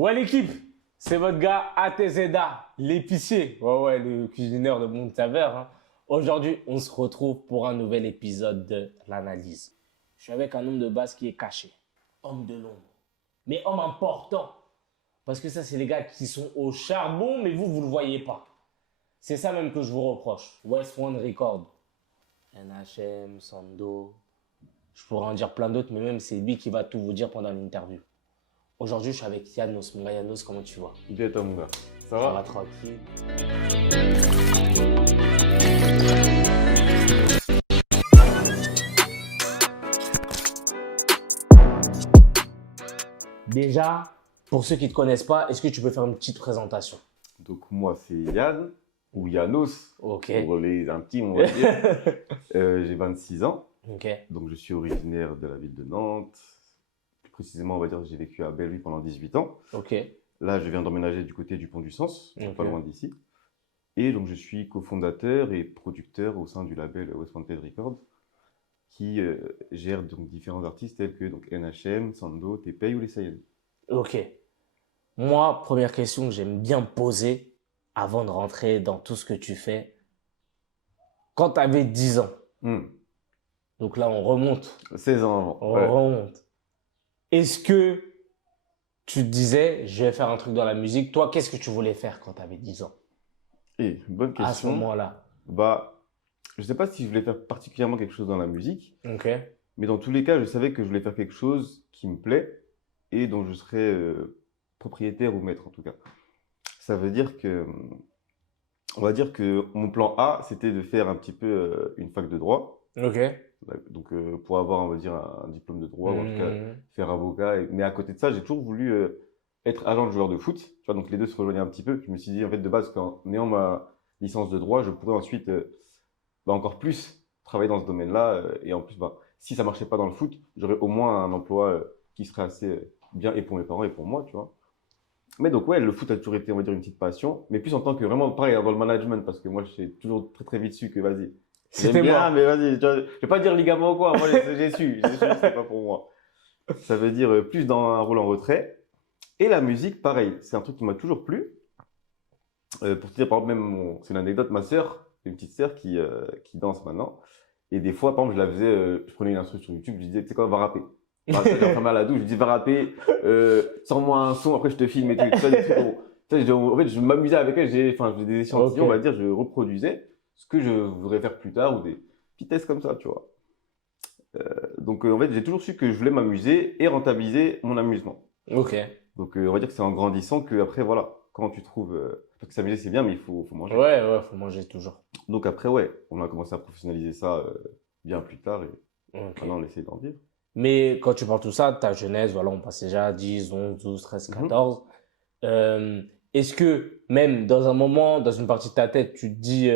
Ouais l'équipe, c'est votre gars ATZA, l'épicier, ouais, le cuisineur de Monde Saveur, hein. Aujourd'hui, on se retrouve pour un nouvel épisode de l'analyse. Je suis avec un homme de base qui est caché, homme de l'ombre, mais homme important. Parce que ça, c'est les gars qui sont au charbon, mais vous le voyez pas. C'est ça même que je vous reproche. West One Record, NHM, Sando, je pourrais en dire plein d'autres, mais même c'est lui qui va tout vous dire pendant l'interview. Aujourd'hui, je suis avec Yanos. Mon gars Yanos, comment tu vas? Bien toi mon gars. Ça Ça va? va tranquille. Déjà, pour ceux qui ne te connaissent pas, est-ce que tu peux faire une petite présentation? Donc moi c'est Yann, ou Yanos, Ok. pour les intimes on va dire. J'ai 26 ans, Ok. donc je suis originaire de la ville de Nantes. Plus précisément on va dire que j'ai vécu à Belleville pendant 18 ans. Ok. Là je viens d'emménager du côté du Pont du Sens, Ok. pas loin d'ici. Et donc je suis cofondateur et producteur au sein du label West Wanted Records, qui gère donc différents artistes tels que donc, NHM, Sando, Tepei ou les Saiyans. Ok. Moi, première question que j'aime bien poser avant de rentrer dans tout ce que tu fais. Quand tu avais 10 ans, donc là on remonte, 16 ans avant. on Ouais. remonte. Est-ce que tu te disais, je vais faire un truc dans la musique? Toi, qu'est-ce que tu voulais faire quand tu avais 10 ans? Et bonne À ce question. moment-là. Bah, je sais pas si je voulais faire particulièrement quelque chose dans la musique, Ok. mais dans tous les cas, je savais que je voulais faire quelque chose qui me plaît et dont je serais propriétaire ou maître en tout cas. Ça veut dire que, on va dire que mon plan A, c'était de faire un petit peu une fac de droit. Ok. Donc, pour avoir, on va dire, un diplôme de droit ou en tout cas Mhm. faire avocat. Mais à côté de ça, j'ai toujours voulu être agent de joueur de foot. Tu vois, donc les deux se rejoignaient un petit peu. Je me suis dit, en fait, de base, qu'en ayant ma licence de droit, je pourrais ensuite encore plus travailler dans ce domaine-là. Et en plus, si ça marchait pas dans le foot, j'aurais au moins un emploi qui serait assez bien et pour mes parents et pour moi, tu vois. Mais donc, ouais, le foot a toujours été, on va dire, une petite passion. Mais plus en tant que vraiment, pareil, dans le management, parce que moi, j'ai toujours très, très vite su que, vas-y, j'aime C'était bien, moi. mais vas-y, je vais pas dire ligament ou quoi. Moi, j'ai su, c'est pas pour moi. Ça veut dire plus dans un rôle en retrait. Et la musique, pareil, c'est un truc qui m'a toujours plu. Pour te dire, par exemple, même, c'est une anecdote, ma sœur, une petite sœur qui danse maintenant. Et des fois, par exemple, je la faisais, je prenais une instru sur YouTube, je lui disais, tu sais quoi, va rapper. Enfin, j'ai enfermé à la douche, je lui dis, va rapper, sors-moi un son, après je te filme et tout. Tu vois, des trucs, en fait, je m'amusais avec elle, je faisais des échantillons, Ok. on va dire, je reproduisais ce que je voudrais faire plus tard ou des petits tests comme ça, tu vois. Donc, en fait, j'ai toujours su que je voulais m'amuser et rentabiliser mon amusement. Ok. Donc, on va dire que c'est en grandissant que après, voilà, quand tu trouves, parce que s'amuser c'est bien, mais il faut manger. Ouais, faut manger toujours. Donc après, ouais, on a commencé à professionnaliser ça bien plus tard et Ok. maintenant on essaie d'en vivre. Mais quand tu parles tout ça, ta jeunesse, voilà, on passe déjà à 10, 11, 12, 13, Mhm. 14. Est-ce que même dans un moment, dans une partie de ta tête, tu te dis,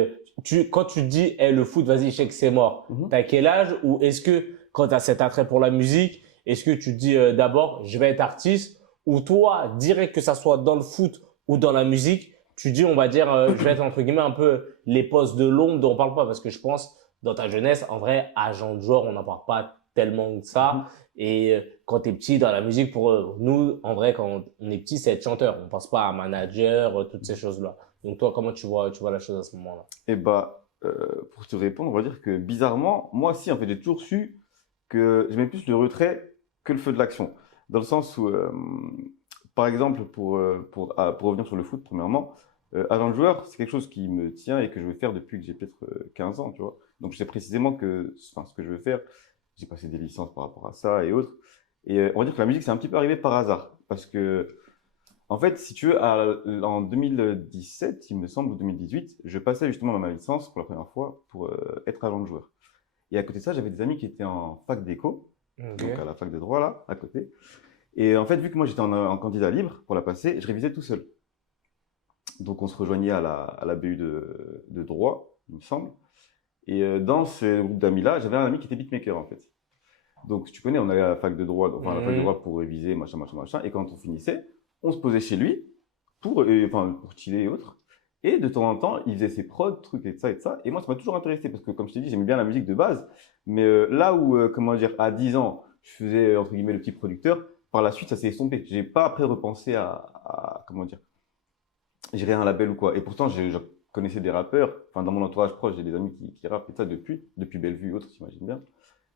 quand tu te dis, hey, le foot, vas-y, je sais que c'est mort, Mhm. t'as quel âge? Ou est-ce que quand tu as cet attrait pour la musique, est-ce que tu te dis d'abord, je vais être artiste? Ou toi, direct que ça soit dans le foot ou dans la musique, tu dis, on va dire, je vais être entre guillemets un peu les postes de l'ombre dont on parle pas. Parce que je pense, dans ta jeunesse, en vrai, agent de joueur, on n'en parle pas tellement que ça. Et quand tu es petit dans la musique, pour nous, en vrai, quand on est petit, c'est être chanteur. On pense pas à manager, toutes ces choses-là. Donc toi, comment tu vois la chose à ce moment-là? Et pour te répondre, on va dire que bizarrement, moi aussi, en fait, j'ai toujours su que j'aimais plus le retrait que le feu de l'action. Dans le sens où, par exemple, pour revenir sur le foot, premièrement, agent de joueur, c'est quelque chose qui me tient et que je veux faire depuis que j'ai peut-être 15 ans, tu vois. Donc je sais précisément ce que je veux faire. J'ai passé des licences par rapport à ça et autres. Et on va dire que la musique, c'est un petit peu arrivé par hasard. Parce que, en fait, si tu veux, en 2017, il me semble, ou 2018, je passais justement ma licence pour la première fois pour être agent de joueur. Et à côté de ça, j'avais des amis qui étaient en fac d'éco, Ok. donc à la fac de droit, là, à côté. Et en fait, vu que moi, j'étais en candidat libre pour la passer, je révisais tout seul. Donc, on se rejoignait à la BU de droit, il me semble. Et dans ce groupe d'amis-là, j'avais un ami qui était beatmaker, en fait. Donc, tu connais, on allait à la fac de droit, enfin, à la fac de Mhm. droit pour réviser, machin, machin, machin. Et quand on finissait, on se posait chez lui pour chiller et autres. Et de temps en temps, il faisait ses prods, trucs et de ça et de ça. Et moi, ça m'a toujours intéressé parce que, comme je t'ai dit, j'aimais bien la musique de base. Mais là où, comment dire, à 10 ans, je faisais, entre guillemets, le petit producteur, par la suite, ça s'est estompé. J'ai pas après repensé comment dire, gérer un label ou quoi. Et pourtant, je connaissais des rappeurs. Enfin, dans mon entourage proche, j'ai des amis qui rappent et ça depuis Bellevue et autres, t'imagines bien.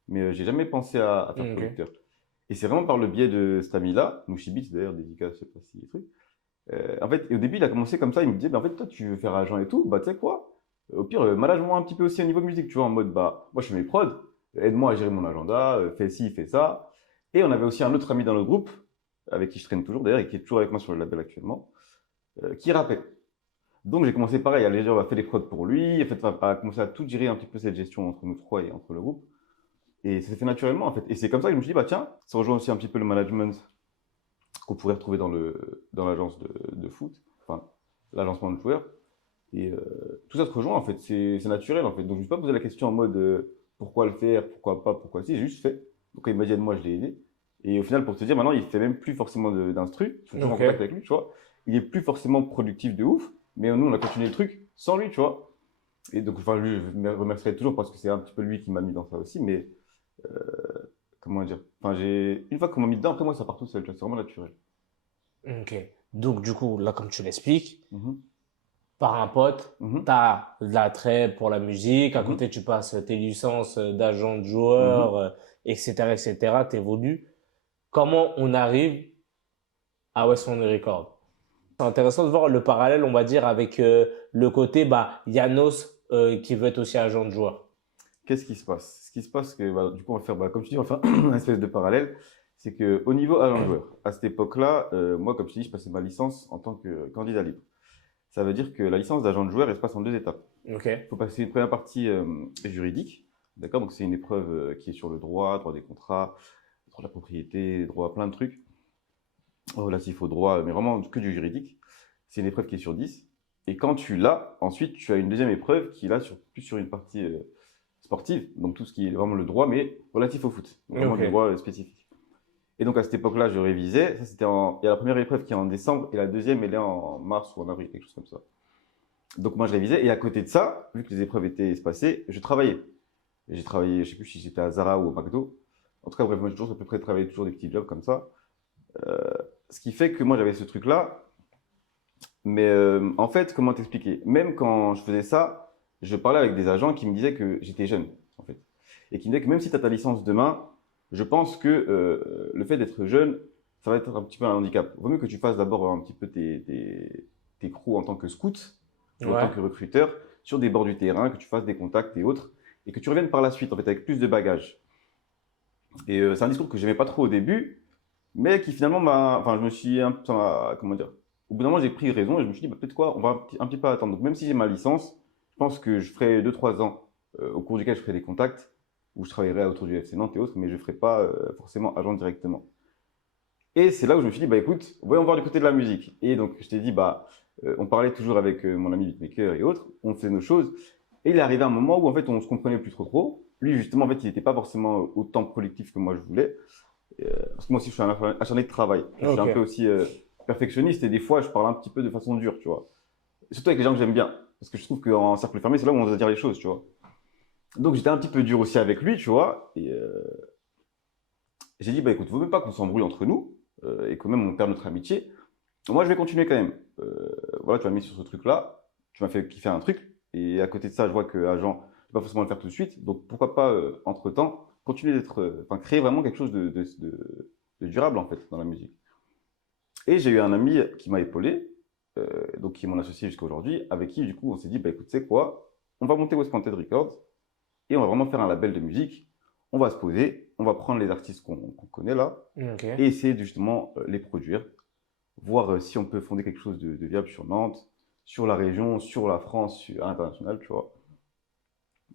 Mais j'ai jamais pensé à faire Ok. producteur. Et c'est vraiment par le biais de cet ami-là, Mouchi Beats d'ailleurs, dédicace, je sais pas si truc. En fait, au début, il a commencé comme ça, il me disait, bah, en fait, toi, tu veux faire agent et tout, bah, tu sais quoi? Au pire, manage-moi un petit peu aussi au niveau musique, tu vois, en mode, bah, moi, je fais mes prods, aide-moi à gérer mon agenda, fais ci, fais ça. Et on avait aussi un autre ami dans le groupe, avec qui je traîne toujours d'ailleurs, et qui est toujours avec moi sur le label actuellement, qui rappait. Donc, j'ai commencé pareil, à aller, on a fait des prods pour lui, en fait, on a commencé à tout gérer un petit peu cette gestion entre nous trois et entre le groupe. Et ça s'est fait naturellement, en fait. Et c'est comme ça que je me suis dit, bah, tiens, ça rejoint aussi un petit peu le management qu'on pourrait retrouver dans l'agence de foot, enfin, l'agencement de joueurs. Et tout ça se rejoint, en fait, c'est naturel, en fait. Donc, je ne me suis pas posé la question en mode pourquoi le faire, pourquoi pas, pourquoi si, j'ai juste fait. Donc, quand il m'a dit aide-moi, je l'ai aidé. Et au final, pour te dire, maintenant, il fait même plus forcément d'instru, je suis toujours en contact Ok. avec lui, tu vois. Il est plus forcément productif de ouf, mais nous, on a continué le truc sans lui, tu vois. Et donc, enfin, lui, je me remercierai toujours parce que c'est un petit peu lui qui m'a mis dans ça aussi, mais comment dire, enfin, une fois qu'on m'a mis dedans, après moi, ça part tout seul, tu vois, c'est vraiment naturel. Ok. Donc, du coup, là, comme tu l'expliques, Mhm, par un pote, mhm, tu as l'attrait pour la musique. À mhm, côté, tu passes tes licences d'agent de mhm. joueur, etc., etc. Tu évolues. Comment on arrive à West Money Records? C'est intéressant de voir le parallèle, on va dire, avec le côté bah, Yanos qui veut être aussi agent de joueur. Qu'est-ce qui se passe? Ce qui se passe, que bah, du coup, on va faire, bah, comme tu dis, on va faire un espèce de parallèle. C'est qu'au niveau agent joueur, à cette époque-là, moi, comme je te dis, je passais ma licence en tant que candidat libre. Ça veut dire que la licence d'agent de joueur, elle se passe en deux étapes. Ok. Il faut passer une première partie juridique, d'accord? Donc, c'est une épreuve qui est sur le droit, droit des contrats, droit de la propriété, droit à plein de trucs relatifs au droit, mais vraiment que du juridique. C'est une épreuve qui est sur 10. Et quand tu l'as, ensuite, tu as une deuxième épreuve qui est là plus sur une partie sportive, donc tout ce qui est vraiment le droit, mais relatif au foot, donc vraiment Ok. du droit spécifique. Et donc à cette époque-là, je révisais. Ça, il y a la première épreuve qui est en décembre et la deuxième, elle est en mars ou en avril, quelque chose comme ça. Donc moi, je révisais. Et à côté de ça, vu que les épreuves étaient espacées, je travaillais. J'ai travaillé, je sais plus si j'étais à Zara ou au McDo. En tout cas, bref, moi, j'ai toujours à peu près travaillé toujours des petits jobs comme ça. Euh, Ce qui fait que moi, j'avais ce truc-là. Mais en fait, comment t'expliquer? Même quand je faisais ça, je parlais avec des agents qui me disaient que j'étais jeune, en fait. Et qui me disaient que même si tu as ta licence demain, je pense que le fait d'être jeune, ça va être un petit peu un handicap. Vaut mieux que tu fasses d'abord un petit peu tes crews en tant que scout ou en tant Ouais. que recruteur sur des bords du terrain, que tu fasses des contacts et autres, et que tu reviennes par la suite, en fait, avec plus de bagages. Et c'est un discours que j'aimais pas trop au début, mais qui finalement m'a. Enfin, je me suis. Ça m'a. Comment dire? Au bout d'un moment, j'ai pris raison et je me suis dit, bah, peut-être quoi, on va un petit peu attendre. Donc, même si j'ai ma licence, je pense que je ferai 2-3 ans au cours duquel je ferai des contacts, où je travaillerai autour du FC Nantes et autres, mais je ne ferai pas forcément agent directement. Et c'est là où je me suis dit, bah écoute, voyons voir du côté de la musique. Et donc, je t'ai dit, bah, on parlait toujours avec mon ami beatmaker et autres, on faisait nos choses. Et il est arrivé un moment où en fait, on se comprenait plus trop. Lui, justement, en fait, il n'était pas forcément autant productif que moi je voulais. Parce que moi aussi, je suis un acharné de travail. Je suis un peu Ok. aussi perfectionniste et des fois, je parle un petit peu de façon dure, tu vois. Surtout avec les gens que j'aime bien. Parce que je trouve qu'en cercle fermé, c'est là où on doit dire les choses, tu vois. Donc, j'étais un petit peu dur aussi avec lui, tu vois. Et j'ai dit, bah écoute, vaut même pas qu'on s'embrouille entre nous et que même on perd notre amitié. Moi, je vais continuer quand même. Voilà, tu m'as mis sur ce truc-là. Tu m'as fait kiffer un truc. Et à côté de ça, je vois que agent, je ne vais pas forcément le faire tout de suite. Donc, pourquoi pas, entre-temps, continuer d'être. Enfin, créer vraiment quelque chose de durable, en fait, dans la musique. Et j'ai eu un ami qui m'a épaulé, donc qui est mon associé jusqu'à aujourd'hui, avec qui, du coup, on s'est dit, bah écoute, tu sais quoi, on va monter West Planted Records et on va vraiment faire un label de musique. On va se poser, on va prendre les artistes qu'on connaît là Ok. et essayer de justement les produire, voir si on peut fonder quelque chose de viable sur Nantes, sur la région, sur la France, à l'international, tu vois.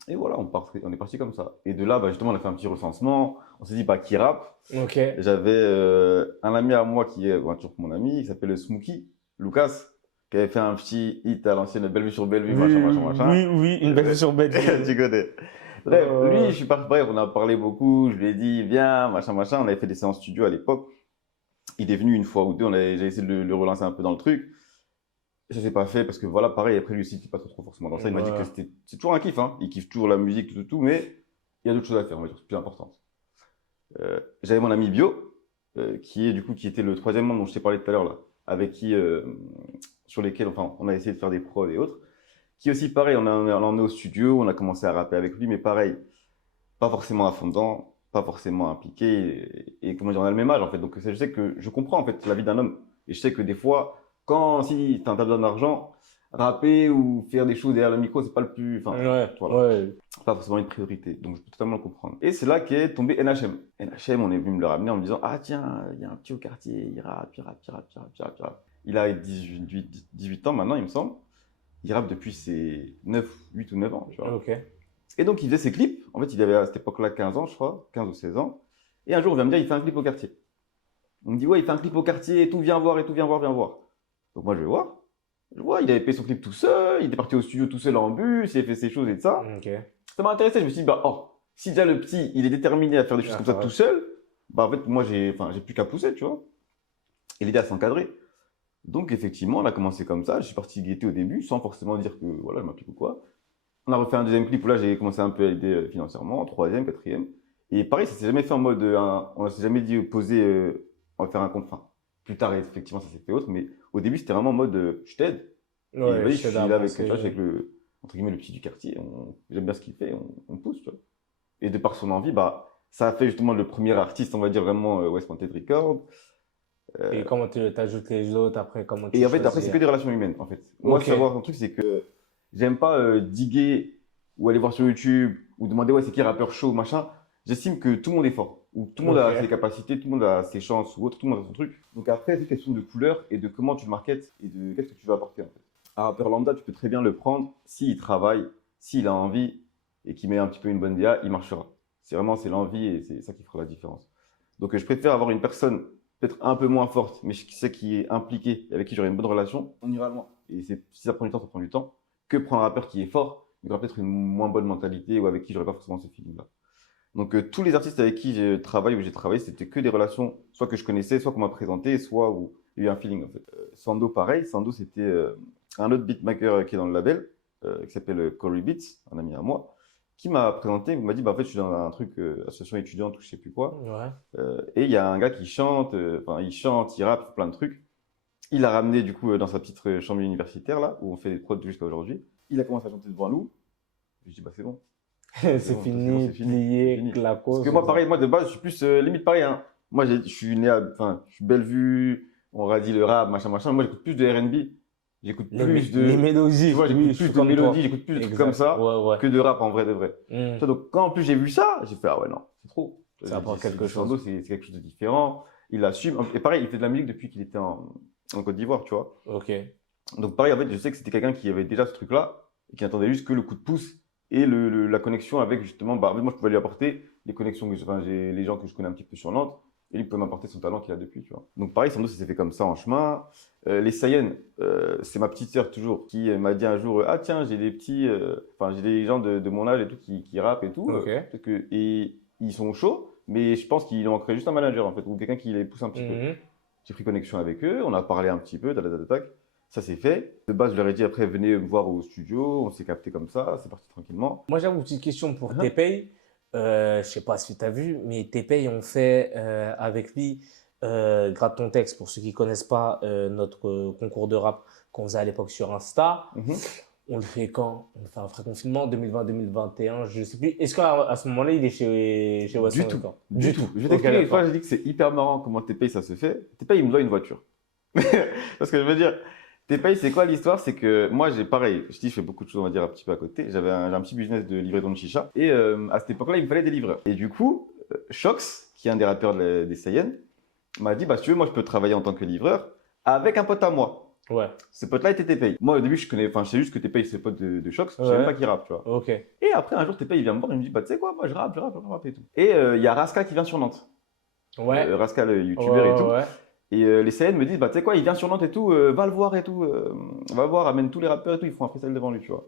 Et voilà, on est parti comme ça. Et de là, bah, justement, on a fait un petit recensement. On s'est dit, bah, qui rappe? Ok. J'avais un ami à moi qui est, bon, toujours mon ami, qui s'appelle Smokey, Lucas, qui avait fait un petit hit à l'ancienne Bellevue sur Bellevue, machin, Oui, machin, machin. oui, oui, une belle sur bête. Tu connais. Bref, lui, je suis parti, bref, on a parlé beaucoup, je lui ai dit, viens, machin, machin. On avait fait des séances studio à l'époque. Il est venu une fois ou deux, j'ai essayé de le relancer un peu dans le truc. Ça s'est pas fait parce que voilà, pareil, après lui aussi, il n'était pas trop forcément dans ça. Il m'a dit que Ouais. c'est toujours un kiff, hein. Il kiffe toujours la musique, tout, mais il y a d'autres choses à faire, on va dire, c'est plus important. J'avais mon ami Bio, qui était le troisième membre dont je t'ai parlé tout à l'heure là, avec qui, sur lesquels enfin, on a essayé de faire des prods et autres. Qui aussi, pareil, on l'a emmené au studio, on a commencé à rapper avec lui, mais pareil, pas forcément à fond dedans, pas forcément impliqué. Et comment dire, on a le même âge en fait. Donc je sais que je comprends en fait la vie d'un homme. Et je sais que des fois, si tu as besoin d'argent, rapper ou faire des choses derrière le micro, c'est pas le plus. Enfin, Ouais, voilà. ouais. Pas forcément une priorité. Donc je peux totalement le comprendre. Et c'est là qu'est tombé NHM. NHM, on est venu me le ramener en me disant ah tiens, il y a un petit au quartier, il rappe, il rappe, il rappe, il rappe, il rappe, il rappe. Il a 18 ans maintenant, il me semble. Il rappe depuis ses 8 ou 9 ans, tu vois. Ok. Et donc, il faisait ses clips. En fait, il avait à cette époque-là 15 ans, je crois, 15 ou 16 ans. Et un jour, on vient me dire, il fait un clip au quartier. On me dit, ouais, il fait un clip au quartier et tout, viens voir, et tout, viens voir, viens voir. Donc, moi, je vais voir. Je vois, il avait fait son clip tout seul, il était parti au studio tout seul en bus, il avait fait ses choses et tout ça. Ok. Ça m'a intéressé, je me suis dit, bah, oh, si déjà le petit, il est déterminé à faire des choses comme ça tout seul, bah, en fait, moi, j'ai plus qu'à pousser, tu vois. Et l'aider à s'encadrer. Donc, effectivement, on a commencé comme ça. Je suis parti guetter au début, sans forcément dire que, voilà, je m'applique ou quoi. On a refait un deuxième clip où là, j'ai commencé un peu à aider financièrement, troisième, quatrième. Et pareil, ça s'est jamais fait en mode, on s'est jamais dit poser, on va faire un compte. Enfin, plus tard, effectivement, ça s'est fait autre, mais au début, c'était vraiment en mode, je t'aide. Et Ouais, vas-y, je suis là avec, tu vois, c'est... avec le, entre guillemets, le petit du quartier. J'aime bien ce qu'il fait, on pousse, tu vois. Et de par son envie, bah, ça a fait justement le premier artiste, on va dire vraiment, West Wanted Records. Et comment tu ajoutes les autres après, comment tu Et en fait, après, choisis? c'est que des relations humaines, en fait. Moi, Ok. savoir un truc, c'est que j'aime pas diguer ou aller voir sur YouTube ou demander, ouais, c'est qui rappeur chaud, machin. J'estime que tout le monde est fort, ou tout le monde Ok. a ses capacités, tout le monde a ses chances ou autre, tout le monde a son truc. Donc après, c'est une question de couleur et de comment tu le marketes et de qu'est-ce que tu veux apporter, en fait. Un rappeur lambda, tu peux très bien le prendre s'il travaille, s'il a envie et qu'il met un petit peu une bonne DA, il marchera. C'est l'envie et c'est ça qui fera la différence. Donc je préfère avoir une personne peut-être un peu moins forte, mais qui sait qui est impliqué et avec qui j'aurai une bonne relation, on ira loin. Et si ça prend du temps, ça prend du temps. Que prendre un rappeur qui est fort, mais qui aura peut-être une moins bonne mentalité ou avec qui j'aurai pas forcément ce feeling-là. Donc tous les artistes avec qui je travaille ou j'ai travaillé, c'était que des relations, soit que je connaissais, soit qu'on m'a présenté, soit où il y a eu un feeling en fait. Sando, pareil. Sando, c'était un autre beatmaker qui est dans le label, qui s'appelle Corey Beats, un ami à moi, qui m'a présenté, il m'a dit, bah, en fait, je suis dans un truc, association étudiante ou je sais plus quoi. Ouais. Et il y a un gars qui chante, il chante, il rappe, plein de trucs. Il l'a ramené du coup dans sa petite chambre universitaire là, où on fait des prods jusqu'à aujourd'hui. Il a commencé à chanter devant nous. Je dis bah c'est bon, C'est bon, fini, c'est plié, fini. claquos. Parce que moi pareil, moi de base je suis plus limite pareil. Hein. Moi je suis né à, enfin je suis Bellevue, on aurait dit le rap, machin machin. Moi j'écoute plus de R&B, j'écoute plus Les de, mélodies, tu vois, oui, j'écoute je plus suis de comme toi. mélodies, j'écoute plus de trucs Exact. comme ça Ouais, ouais. que de rap en vrai de vrai. Tu vois, donc quand en plus j'ai vu ça, j'ai fait ah ouais non, c'est trop. Ça apporte quelque chose. Sando, c'est quelque chose de différent. Il assume. Et pareil, il fait de la musique depuis qu'il était en Côte d'Ivoire, tu vois. Ok. Donc pareil, en fait, je sais que c'était quelqu'un qui avait déjà ce truc-là et qui attendait juste que le coup de pouce et la connexion avec justement, bah, en fait, moi je pouvais lui apporter les connexions que j'ai les gens que je connais un petit peu sur Nantes et lui peut m'apporter son talent qu'il a depuis, tu vois. Donc pareil, Sando, ça s'est fait comme ça en chemin. Les Sayennes, c'est ma petite sœur toujours qui m'a dit un jour, ah tiens, j'ai des petits, j'ai des gens de mon âge et tout qui rappent et tout, Ok. et ils sont chauds. Mais je pense qu'il manquerait juste un manager, en fait, ou quelqu'un qui les pousse un petit peu. J'ai pris connexion avec eux, on a parlé un petit peu, tac. Ça s'est fait. De base, je leur ai dit après, venez me voir au studio, on s'est capté comme ça, c'est parti tranquillement. Moi, j'avais une petite question pour Tepay. Je sais pas si tu as vu, mais Tepay, on fait avec lui, Gratte ton texte, pour ceux qui connaissent pas notre concours de rap qu'on faisait à l'époque sur Insta. On le fait quand? On le fait un vrai confinement, 2020-2021, je sais plus. Est-ce qu'à ce moment-là, il est chez West Du tout. Records? Du tout. Je vais t'expliquer une fois, j'ai dit que c'est hyper marrant comment TPay ça se fait. TPay, il me doit une voiture. Parce que je veux dire, TPay, c'est quoi l'histoire? C'est que moi, j'ai pareil, je dis, je fais beaucoup de choses, on va dire, un petit peu à côté. J'ai un petit business de livraison de chicha. Et à cette époque-là, il me fallait des livreurs. Et du coup, Shox, qui est un des rappeurs des Sayennes, m'a dit, bah, si tu veux, moi, je peux travailler en tant que livreur avec un pote à moi. Ouais. Ce pote-là était Tepay. Moi, au début, je sais juste que Tepay, c'est pote de Shox. Je savais même pas qu'il rappe, tu vois. Ok. Et après, un jour, Tepay, il vient me voir, il me dit, bah, tu sais quoi, moi, je rappe et tout. Et il y a Raska qui vient sur Nantes. Ouais. Raska, le youtubeur et tout. Ouais. Et les CN me disent, bah, tu sais quoi, il vient sur Nantes et tout, va le voir et tout. Va le voir, amène tous les rappeurs et tout, ils font un freestyle devant lui, tu vois.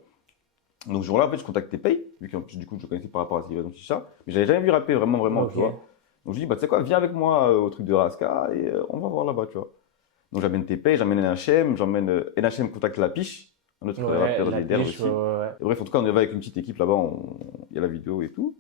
Donc, ce jour-là, en fait, je contacte Tepay, vu que du coup, je le connaissais par rapport à ce qu'il va dans Chicha. Mais j'avais jamais vu rapper vraiment, tu vois. Donc, je dis, bah, tu sais quoi, viens avec moi au truc de Raska et on va voir là-bas, tu vois. Donc j'amène TP, j'amène NHM, NHM contacte La Piche, un autre rappeur des DER aussi. Et bref, en tout cas, on est avec une petite équipe là-bas, il y a la vidéo et tout.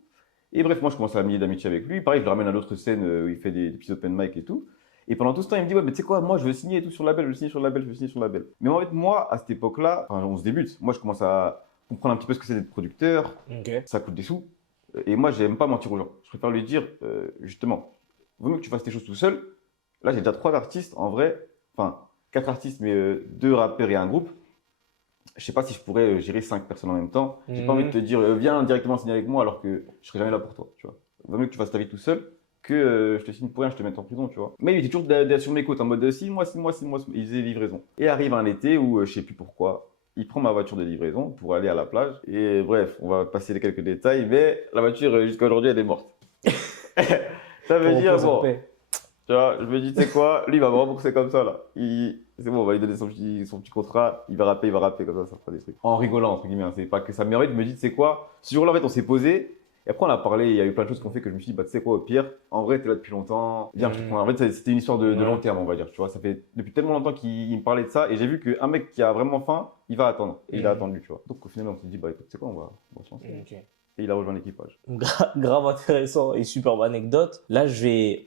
Et bref, moi je commence à lier d'amitié avec lui. Pareil, je le ramène à l'autre scène où il fait des petits open mic et tout. Et pendant tout ce temps, il me dit, ouais, mais tu sais quoi, moi, je veux signer et tout sur le label, je veux signer sur le label, je veux signer sur le label. Mais en fait, moi, à cette époque-là, enfin, on se débute. Moi, je commence à comprendre un petit peu ce que c'est d'être producteur. Ok. Ça coûte des sous. Et moi, j'aime pas mentir aux gens. Je préfère lui dire, justement, vaut mieux que tu fasses tes choses tout seul. Là, j'ai déjà 3 artistes, en vrai. Enfin, 4 artistes, mais 2 rappeurs et un groupe. Je sais pas si je pourrais gérer 5 personnes en même temps. J'ai pas envie de te dire, viens directement signer avec moi alors que je serai jamais là pour toi, tu vois. Vaut mieux que tu fasses ta vie tout seul que je te signe pour rien, je te mette en prison, tu vois. Mais il était toujours sur mes côtes en mode 6 mois, 6 mois, 6 mois, il faisait livraison. Et arrive un été où je sais plus pourquoi, il prend ma voiture de livraison pour aller à la plage. Et bref, on va passer les quelques détails, mais la voiture jusqu'à aujourd'hui elle est morte. Ça veut Pour dire, reposer en bon, paix. tu vois, je me dis, tu sais quoi, lui il va me rembourser comme ça là. C'est bon, on va lui donner son petit contrat, il va rapper comme ça fera des trucs. En rigolant, entre guillemets, hein, c'est pas que ça. Mais en fait, je me dis, tu sais quoi, ce jour-là, en fait, on s'est posé. Et après, on a parlé, il y a eu plein de choses qu'on fait que je me suis dit, bah, tu sais quoi, au pire, en vrai, t'es là depuis longtemps. Viens, je te prends. En fait, c'était une histoire de long terme, on va dire. Tu vois, ça fait depuis tellement longtemps qu'il me parlait de ça. Et j'ai vu qu'un mec qui a vraiment faim, il va attendre. Et il a attendu, tu vois. Donc, au final, on s'est dit, bah, écoute, tu sais quoi, on va se lancer. Ok. Et il a rejoint l'équipage. Grave intéressant et superbe anecdote. Là,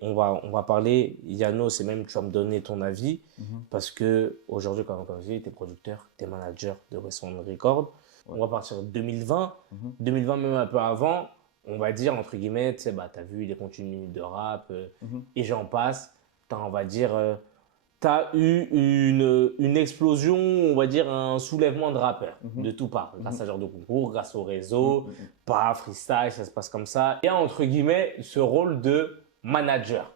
on va parler, Yanos, et même tu vas me donner ton avis, parce que aujourd'hui, comme je dis, tu es producteur, tu es manager de Westwood Records. Ouais. On va partir de 2020. Mhm. 2020, même un peu avant, on va dire, entre guillemets, tu sais, bah, tu as vu les contenus de rap Mhm. et j'en passe. On va dire, tu as eu une explosion, on va dire, un soulèvement de rappeurs de tout part, grâce à genre de concours, grâce au réseau, pas freestyle, ça se passe comme ça. Il y a entre guillemets ce rôle de manager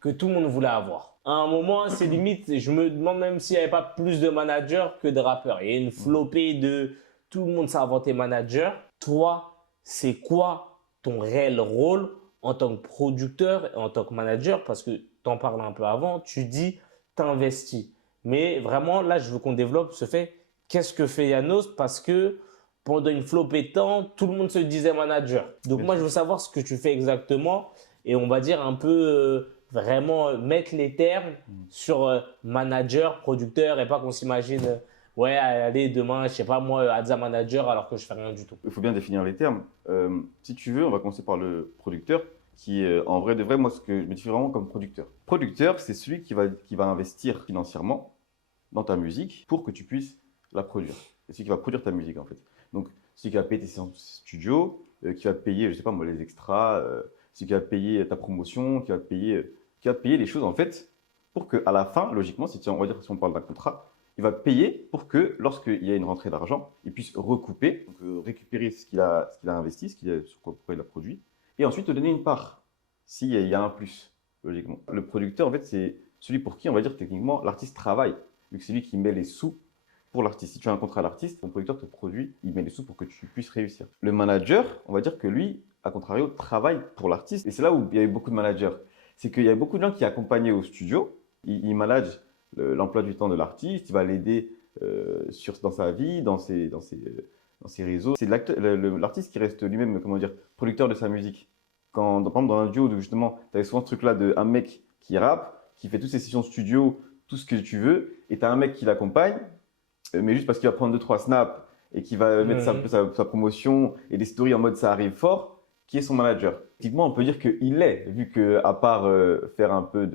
que tout le monde voulait avoir. À un moment, c'est limite, je me demande même s'il n'y avait pas plus de managers que de rappeurs. Il y a une flopée de tout le monde s'est inventé manager. Toi, c'est quoi ton réel rôle en tant que producteur et en tant que manager? Parce que tu en parles un peu avant, tu dis t'investis. Mais vraiment, là, je veux qu'on développe ce fait. Qu'est-ce que fait Yanos? Parce que pendant une flopée de temps, tout le monde se disait manager. Donc Bien moi, sûr. je veux savoir ce que tu fais exactement et on va dire un peu vraiment mettre les termes sur manager, producteur et pas qu'on s'imagine ouais, allez, demain, je sais pas moi, Adza manager alors que je fais rien du tout. Il faut bien définir les termes. Si tu veux, on va commencer par le producteur, qui est en vrai de vrai, moi, ce que je me définis vraiment comme producteur. Producteur, c'est celui qui va investir financièrement dans ta musique pour que tu puisses la produire. C'est celui qui va produire ta musique, en fait. Donc, celui qui va payer tes séances studio, qui va payer, je sais pas moi, les extras, celui qui va payer ta promotion, qui va payer les choses, en fait, pour qu'à la fin, logiquement, on va dire, si on parle d'un contrat, il va payer pour que lorsqu'il y a une rentrée d'argent, il puisse recouper, donc récupérer ce qu'il a investi, sur quoi il a produit, et ensuite te donner une part, s'il y a un plus, logiquement. Le producteur, en fait, c'est celui pour qui, on va dire techniquement, l'artiste travaille, vu que c'est lui qui met les sous pour l'artiste. Si tu as un contrat à l'artiste, ton producteur te produit, il met les sous pour que tu puisses réussir. Le manager, on va dire que lui, à contrario, travaille pour l'artiste, et c'est là où il y a eu beaucoup de managers. C'est qu'il y a beaucoup de gens qui accompagnaient au studio, il manage l'emploi du temps de l'artiste, il va l'aider dans sa vie, dans ses réseaux. C'est l'artiste qui reste lui-même, comment dire, producteur de sa musique. Par exemple, dans un duo, justement, tu avais souvent ce truc-là d'un mec qui rappe, qui fait toutes ses sessions studio, tout ce que tu veux, et tu as un mec qui l'accompagne, mais juste parce qu'il va prendre 2-3 snaps et qui va mettre sa promotion et des stories en mode ça arrive fort, qui est son manager. Typiquement, on peut dire qu'il l'est, vu qu'à part faire un peu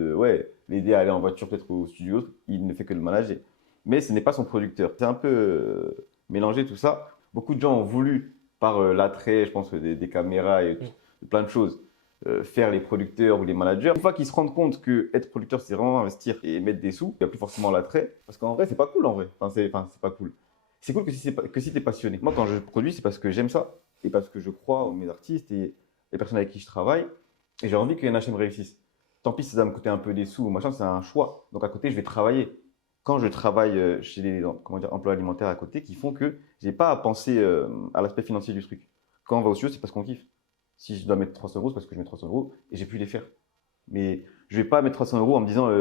l'aider à aller en voiture peut-être au studio, il ne fait que le manager. Mais ce n'est pas son producteur. C'est un peu mélangé tout ça. Beaucoup de gens ont voulu, par l'attrait, je pense, des caméras et plein de choses, faire les producteurs ou les managers. Une fois qu'ils se rendent compte que être producteur, c'est vraiment investir et mettre des sous, il n'y a plus forcément l'attrait. Parce qu'en vrai, c'est pas cool en vrai. C'est pas cool. C'est cool que si tu es passionné. Moi, quand je produis, c'est parce que j'aime ça et parce que je crois en mes artistes et les personnes avec qui je travaille. Et j'ai envie que NHM réussisse. Tant pis si ça va me coûter un peu des sous ou machin, c'est un choix. Donc à côté, je vais travailler. Quand je travaille chez les emplois alimentaires à côté, qui font que j'ai pas à penser à l'aspect financier du truc. Quand on va au studio, c'est parce qu'on kiffe. Si je dois mettre 300 euros, c'est parce que je mets 300 euros et j'ai pu les faire. Mais je vais pas mettre 300 euros en me disant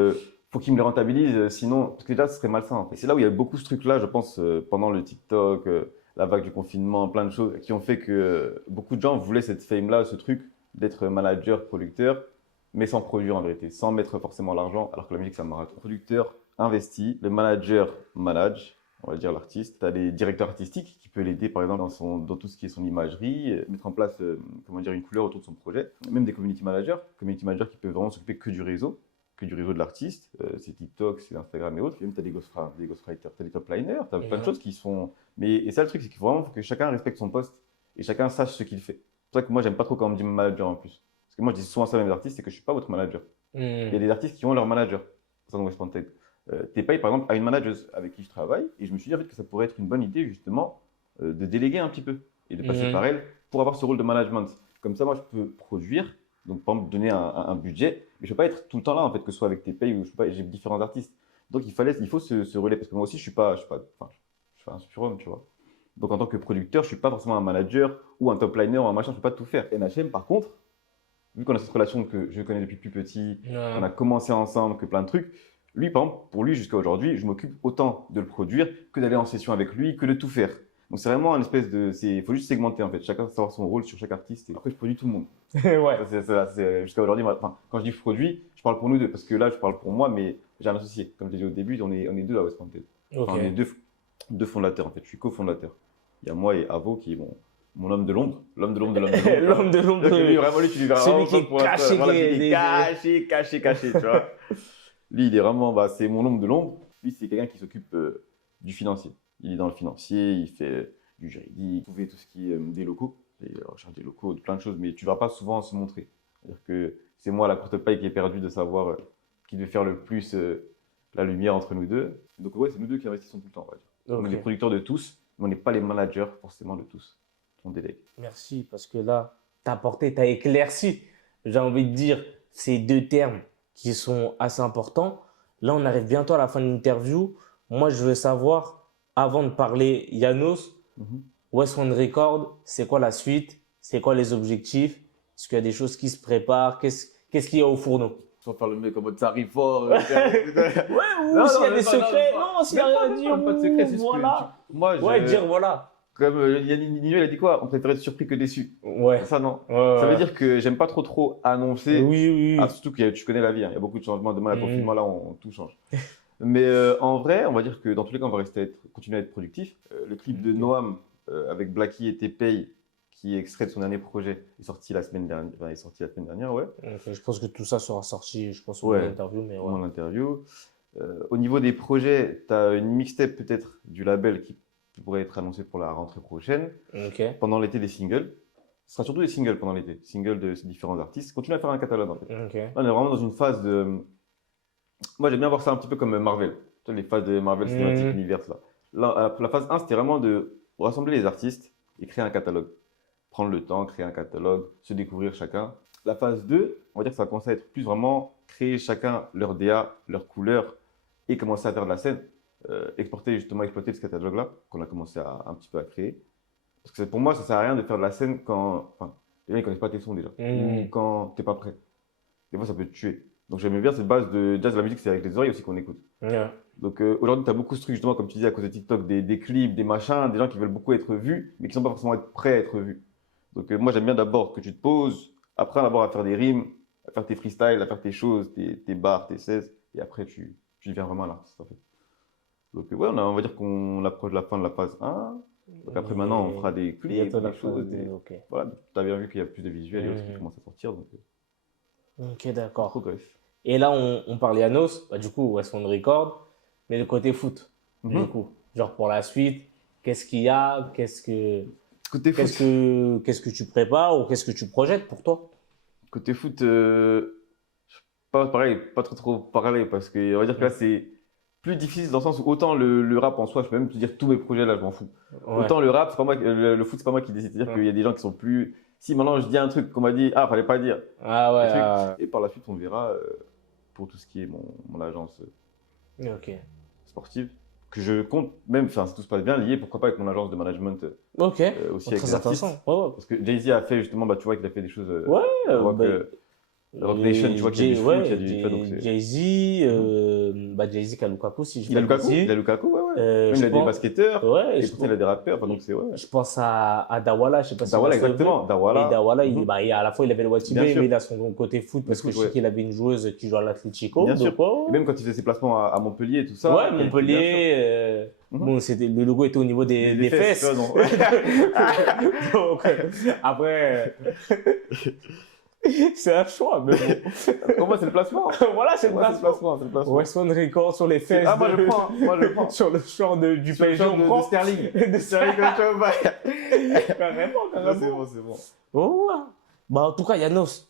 faut qu'ils me les rentabilisent, sinon, parce que déjà, ce serait malsain. En fait. C'est là où il y a beaucoup ce truc-là, je pense, pendant le TikTok, la vague du confinement, plein de choses qui ont fait que beaucoup de gens voulaient cette fame-là, ce truc d'être manager, producteur, mais sans produire en vérité, sans mettre forcément l'argent, alors que la musique, ça marathon. Le producteur investit, le manager manage, on va dire l'artiste. Tu as les directeurs artistiques qui peuvent l'aider, par exemple, dans tout ce qui est son imagerie, mettre en place une couleur autour de son projet. Même des community managers qui peuvent vraiment s'occuper que du réseau. que du réseau de l'artiste. C'est TikTok, c'est Instagram et autres. Et même, tu as des ghostwriters, tu as des top liners, tu as plein de choses qui sont. Et ça, le truc, c'est qu'il faut vraiment que chacun respecte son poste et chacun sache ce qu'il fait. C'est pour ça que moi, j'aime pas trop quand on me dit manager en plus. Parce que moi, je dis souvent ça à mes artistes, c'est que je suis pas votre manager. Il y a des artistes qui ont leur manager. Ça, dans West Panted. T-Pay, par exemple, a une manageuse avec qui je travaille. Et je me suis dit en fait, que ça pourrait être une bonne idée, justement, de déléguer un petit peu et de passer par elle pour avoir ce rôle de management. Comme ça, moi, je peux produire, donc par exemple, donner un budget, mais je ne peux pas être tout le temps là, en fait, que ce soit avec T-Pay ou j'ai différents artistes. Donc, il faut ce relais, parce que moi aussi, je suis un surhomme, tu vois. Donc, en tant que producteur, je ne suis pas forcément un manager ou un top liner ou un machin, je ne peux pas tout faire. NHM, par contre, vu qu'on a cette relation que je connais depuis plus petit, qu'on a commencé ensemble, que plein de trucs, lui, par exemple, pour lui, jusqu'à aujourd'hui, je m'occupe autant de le produire que d'aller en session avec lui, que de tout faire. Donc, c'est vraiment une espèce de. Il faut juste segmenter, en fait. Chacun doit savoir son rôle sur chaque artiste. Et après, je produis tout le monde. Ouais. Jusqu'à aujourd'hui, quand je dis je produis, je parle pour nous deux. Parce que là, je parle pour moi, mais j'ai un associé. Comme je l'ai dit au début, on est deux à West Panted. Ok. On est deux fondateurs, en fait. Je suis cofondateur. Il y a moi et Avo qui est mon homme de l'ombre. L'homme de l'ombre de l'homme de l'ombre. L'homme de l'ombre. Donc, lui, vraiment, lui, tu lui verras Celui vraiment qui est caché. voilà, caché, tu vois. Lui, il est vraiment, c'est mon ombre de l'ombre. Lui, c'est quelqu'un qui s'occupe du financier. Il est dans le financier, il fait du juridique, trouver tout ce qui est des locaux, recherche des locaux, plein de choses, mais tu ne vas pas souvent se montrer. C'est-à-dire que c'est moi, la courte paille, qui est perdue de savoir qui devait faire le plus la lumière entre nous deux. Donc, ouais, c'est nous deux qui investissons tout le temps, on va dire. On est les producteurs de tous, mais on n'est pas les managers forcément de tous. On délègue. Merci, parce que là, tu as éclairci, j'ai envie de dire, ces deux termes qui sont assez importants. Là, on arrive bientôt à la fin de l'interview. Moi, je veux savoir, avant de parler Yanos, West One Record, c'est quoi la suite? C'est quoi les objectifs? Est-ce qu'il y a des choses qui se préparent? Qu'est-ce qu'il y a au fourneau? Sans faire le mec en mode ça arrive fort. Ouais, ou s'il y a des secrets. Non, s'il n'y a rien à dire. Pas de secret, c'est voilà. Moi, dire voilà. Comme Nino, il a dit quoi? On préfère être surpris que déçu. Ouais. Ça, non. Ça veut dire que j'aime pas trop annoncer. Oui. Surtout que tu connais la vie, hein. Il y a beaucoup de changements. Demain, le confinement, là, tout change. Mais en vrai, on va dire que dans tous les cas, on va continuer à être productif. Le clip de Noam avec Blacky et T-Pay, qui est extrait de son dernier projet, est sorti la semaine dernière, ouais. Okay, je pense que tout ça sera sorti, je pense, au moment de l'interview. Mais ouais. L'interview. Au niveau des projets, tu as une mixtape peut-être du label qui pourrait être annoncée pour la rentrée prochaine. Pendant l'été, des singles. Ce sera surtout des singles pendant l'été. Singles de ces différents artistes. Continue à faire un catalogue, en fait. Là, on est vraiment dans une phase de... Moi, j'aime bien voir ça un petit peu comme Marvel. Tu vois, les phases de Marvel Cinematic Universe, là. La phase 1, c'était vraiment de rassembler les artistes et créer un catalogue. Prendre le temps, créer un catalogue, se découvrir chacun. La phase 2, on va dire que ça va commencer à être plus vraiment créer chacun leur DA, leur couleur et commencer à faire de la scène. Exploiter ce catalogue-là qu'on a commencé un petit peu à créer. Parce que pour moi, ça ne sert à rien de faire de la scène quand les gens ne connaissent pas tes sons déjà ou quand tu n'es pas prêt. Des fois, ça peut te tuer. Donc, j'aimais bien cette base de jazz, la musique, c'est avec les oreilles aussi qu'on écoute. Donc, aujourd'hui, tu as beaucoup de trucs, justement, comme tu disais, à cause de TikTok, des clips, des machins, des gens qui veulent beaucoup être vus, mais qui ne sont pas forcément prêts à être vus. Donc, moi, j'aime bien d'abord que tu te poses, après d'abord à faire des rimes, à faire tes freestyles, à faire tes choses, tes bars, tes 16, et après, tu deviens vraiment un artiste, en fait. Donc, ouais, on va dire qu'on approche de la fin de la phase 1. Donc, après, maintenant, on fera des clips, des choses. Voilà, tu as bien vu qu'il y a plus de visuels et autres qui commencent à sortir. Donc, ok, d'accord. Progresse. Et là, on parle Yanos, du coup, West One Record, mais le côté foot, du coup. Genre, pour la suite, qu'est-ce qu'il y a? Qu'est-ce que tu prépares ou qu'est-ce que tu projettes pour toi? Côté foot, pas trop parler parce que on va dire que là, c'est plus difficile dans le sens où autant le rap en soi, je peux même te dire tous mes projets là, je m'en fous. Autant le rap, c'est pas moi, le foot, c'est pas moi qui décide. C'est-à-dire qu'il y a des gens qui sont plus. Si maintenant je dis un truc qu'on m'a dit, fallait pas dire. Et par la suite, on verra pour tout ce qui est mon agence sportive, que je compte même, si tout se passe bien, lié, pourquoi pas avec mon agence de management aussi avec les artistes. Parce que Jay-Z a fait justement, tu vois qu'il a fait des choses. Rock Nation, tu vois qu'il y a du foot, il y a du Jay-Z qui a Lukaku, si je il a Lukaku, même il a des basketteurs, et pourtant il a des rappeurs. Donc je pense à Dawala, je sais pas si Dawala, exactement. Dawala, à la fois il avait le Watibé, mais il a son côté foot parce que je sais qu'il avait une joueuse qui joue à l'Atlético. Bien sûr. Et même quand il faisait ses placements à Montpellier et tout ça. Ouais, Montpellier. Bon, le logo était au niveau des fesses. Donc, après. C'est un choix, mais bon. Pour moi, c'est le placement. Voilà, c'est Pour le moi, c'est le placement. placement. C'est le placement. West One Record sur les fesses. Ah, moi, je prends. Moi, je prends. Sur le champ du Sur le PSG, champ on de prend. Sterling. De Sterling comme tu veux pas. Carrément, C'est carrément. bon, c'est bon. Oh, ouais. Bah, en tout cas, Yanos,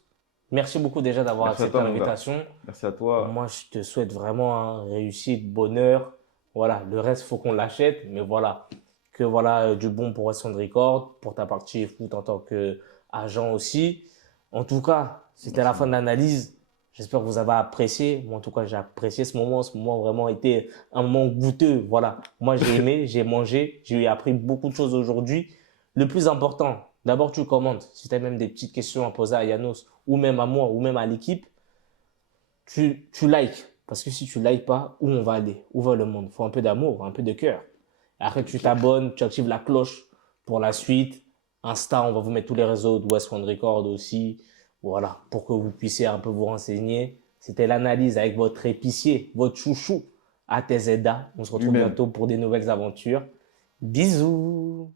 merci beaucoup déjà d'avoir Merci à accepté toi, mon gars. l'invitation. Merci à toi. Moi, je te souhaite vraiment réussite, bonheur. Voilà, le reste, faut qu'on l'achète. Mais voilà, que voilà du bon pour West End Record, pour ta partie foot en tant qu'agent aussi. En tout cas, c'était la fin de l'analyse. J'espère que vous avez apprécié. Moi, en tout cas, j'ai apprécié ce moment. Ce moment a vraiment été un moment goûteux. Voilà, moi, j'ai aimé, j'ai mangé, j'ai appris beaucoup de choses aujourd'hui. Le plus important, d'abord, tu commentes. Si tu as même des petites questions à poser à Yanos, ou même à moi, ou même à l'équipe, tu likes. Parce que si tu likes pas, où on va aller? Où va le monde? Il faut un peu d'amour, un peu de cœur. Après, tu t'abonnes, tu actives la cloche pour la suite. Insta, on va vous mettre tous les réseaux de West One Record aussi. Voilà, pour que vous puissiez un peu vous renseigner. C'était l'analyse avec votre épicier, votre chouchou, ATZA. On se retrouve Lui-même. bientôt pour des nouvelles aventures. Bisous!